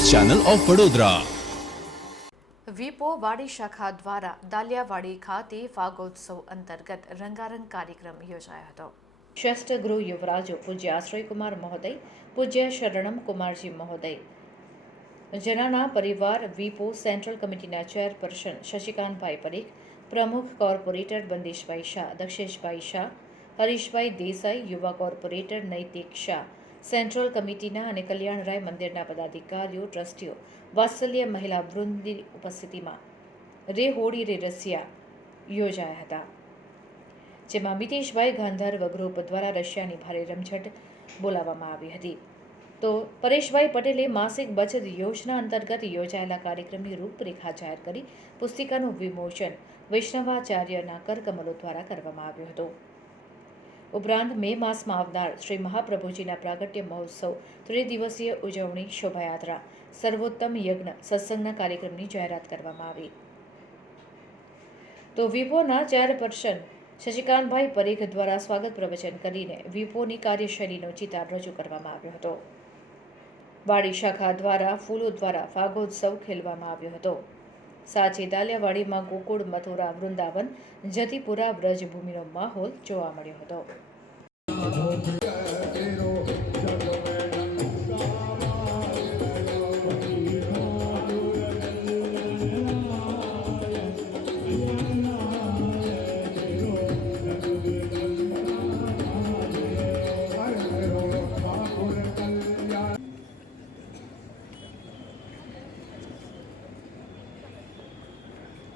Channel of Vadodara. વિપો વાડી શાખા દ્વારા દાલિયાવાડી ખાતે ફાગોત્સવ અંતર્ગત રંગારંગ કાર્યક્રમ યોજાયો હતો. શ્રેષ્ઠ ગૃહ યુવરાજો પૂજ્ય આશ્રયકુમાર મહોદય પૂજ્ય શરણમ કુમારજી મહોદય. જનાના પરિવાર વિપો સેન્ટ્રલ કમિટીના ચેરપર્સન શશિકાંતભાઈ પરીખ પ્રમુખ કોર્પોરેટર બંદીશભાઈ શાહ દક્ષેશભાઈ શાહ હરીશભાઈ દેસાઈ યુવા કોર્પોરેટર નૈતિક શાહ સેન્ટ્રલ કમિટીના અને કલ્યાણરાય મંદિરના પદાધિકારીઓ, ટ્રસ્ટીઓ, વાત્સલ્ય મહિલા વૃંદની ઉપસ્થિતિમાં રે હોડી રે રસિયા યોજાયા હતા. જેમાં મિતેશભાઈ ગાંધર્વ ગ્રુપ દ્વારા રશિયાની ભારે રમઝટ બોલાવવામાં આવી હતી. તો પરેશભાઈ પટેલે માસિક બચત યોજના અંતર્ગત યોજાયેલા કાર્યક્રમની રૂપરેખા જાહેર કરી પુસ્તિકાનું વિમોચન વૈષ્ણવાચાર્યના કરકમલો દ્વારા કરવામાં આવ્યું હતું. ઉપરાંત મે માસમાં આવનાર શ્રી મહાપ્રભુજીના પ્રાગટ્ય મહોત્સવ ત્રિદિવસીય ઉજવણી શોભાયાત્રા, સર્વોત્તમ યજ્ઞ, સત્સંગના કાર્યક્રમની જાહેરાત કરવામાં આવી. તો વિપોના ચેરપર્સન શશિકાંતભાઈ પરેખ દ્વારા સ્વાગત પ્રવચન કરીને વિપોની કાર્યશૈલીનો ચિતાર રજૂ કરવામાં આવ્યો હતો. વાડી શાખા દ્વારા, ફૂલો દ્વારા ફાગોત્સવ ખેલવામાં આવ્યો હતો. સાચી દાલિયાવાડીમાં ગોકુળ મથુરા વૃંદાવન જતીપુરા બ્રજભૂમિનો માહોલ જોવા મળ્યો હતો.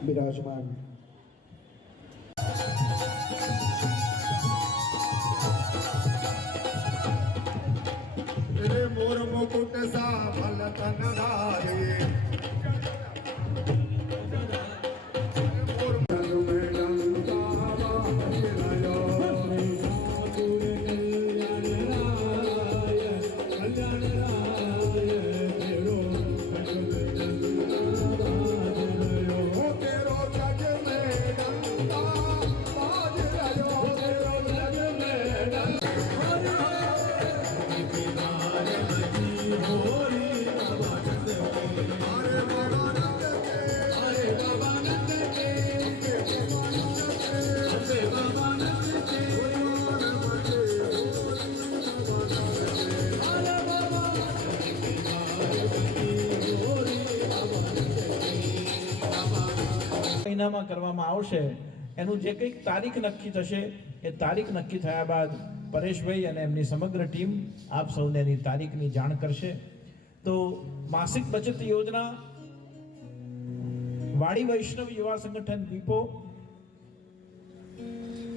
બિરાજમાન રે મોર મુકુટ સાફલ મહિનામાં કરવામાં આવશે, એનું જે કંઈક તારીખ નક્કી થશે, એ તારીખ નક્કી થયા બાદ પરેશભાઈ અને એમની સમગ્ર ટીમ આપ સૌને એની તારીખની જાણ કરશે. તો માસિક બચત યોજના, વાડી વૈષ્ણવ યુવા સંગઠન વિપો